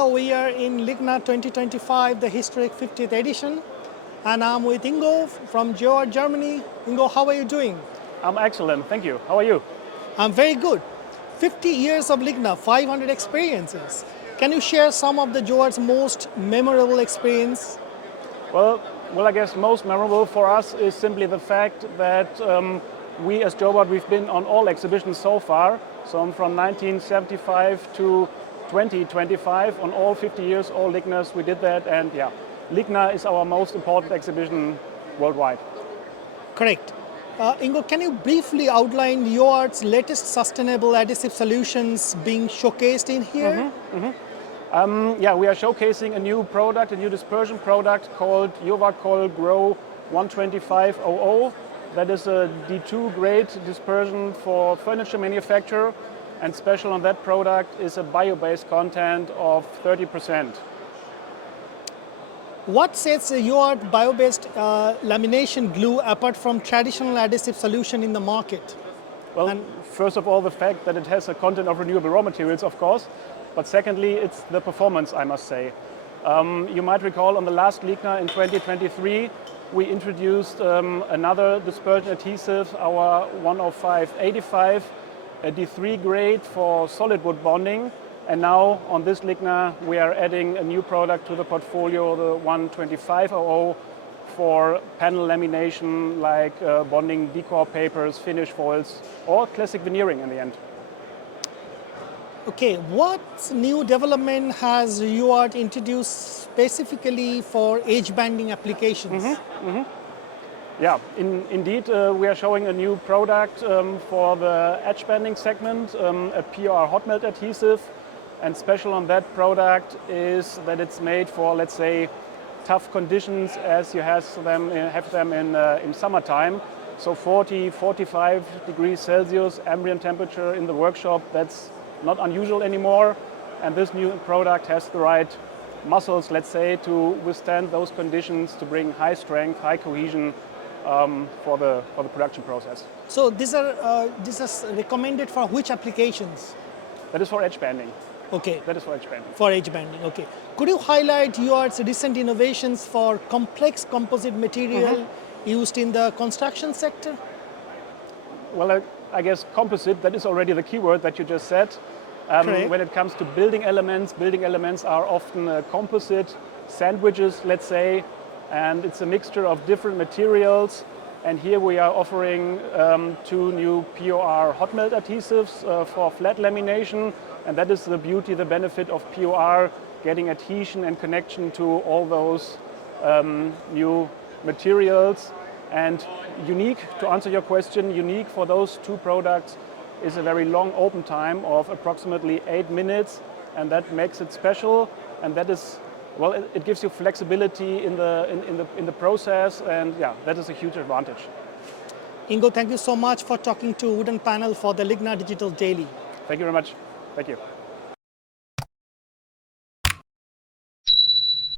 over here in LIGNA 2025, the historic 50th edition. And I'm with Ingo from Jowat, Germany. Ingo, how are you doing? I'm excellent, thank you. How are you? I'm very good. 50 years of LIGNA, 500 experiences. Can you share some of the Jowat's most memorable experience? Well, I guess most memorable for us is simply the fact that we as Jowat, we've been on all exhibitions so far. So from 1975 to 2025, on all 50 years, all LIGNAs, we did that. And yeah, LIGNA is our most important exhibition worldwide. Correct. Ingo, can you briefly outline Jowat's latest sustainable adhesive solutions being showcased in here? Yeah, we are showcasing a new product, a new dispersion product called Jowat Grow 12500. That is a D2 grade dispersion for furniture manufacture, and special on that product is a bio-based content of 30%. What sets Jowat bio-based lamination glue apart from traditional adhesive solution in the market? Well, first of all, the fact that it has a content of renewable raw materials, of course, but secondly, it's the performance, I must say. You might recall on the last LIGNA in 2023, we introduced another dispersion adhesive, our 10585, a D3 grade for solid wood bonding. And now on this LIGNA, we are adding a new product to the portfolio, the 12500, for panel lamination like bonding decor papers, finish foils, or classic veneering in the end. Okay, what new development has Jowat introduced specifically for edge banding applications? Yeah, indeed, we are showing a new product for the edge banding segment, a PUR hot melt adhesive. And special on that product is that it's made for, let's say, tough conditions as you have them in summertime. So 40, 45 degrees Celsius ambient temperature in the workshop, that's not unusual anymore. And this new product has the right muscles, let's say, to withstand those conditions, to bring high strength, high cohesion for the production process. So this is recommended for which applications? That is for edge banding. Okay. That is for edge banding. For edge banding, okay. Could you highlight Jowat's recent innovations for complex composite material used in the construction sector? Well, I guess composite, that is already the keyword that you just said. When it comes to building elements are often composite sandwiches, let's say, and it's a mixture of different materials. And here we are offering two new PUR hot melt adhesives for flat lamination. And that is the beauty, the benefit of PUR, getting adhesion and connection to all those new materials. And unique, to answer your question, unique for those two products is a very long open time of approximately 8 minutes. And that makes it special. And that is, well, it gives you flexibility in the process. And yeah, that is a huge advantage. Ingo, thank you so much for talking to Wooden Panel for the LIGNA Digital Daily. Thank you very much. Thank you.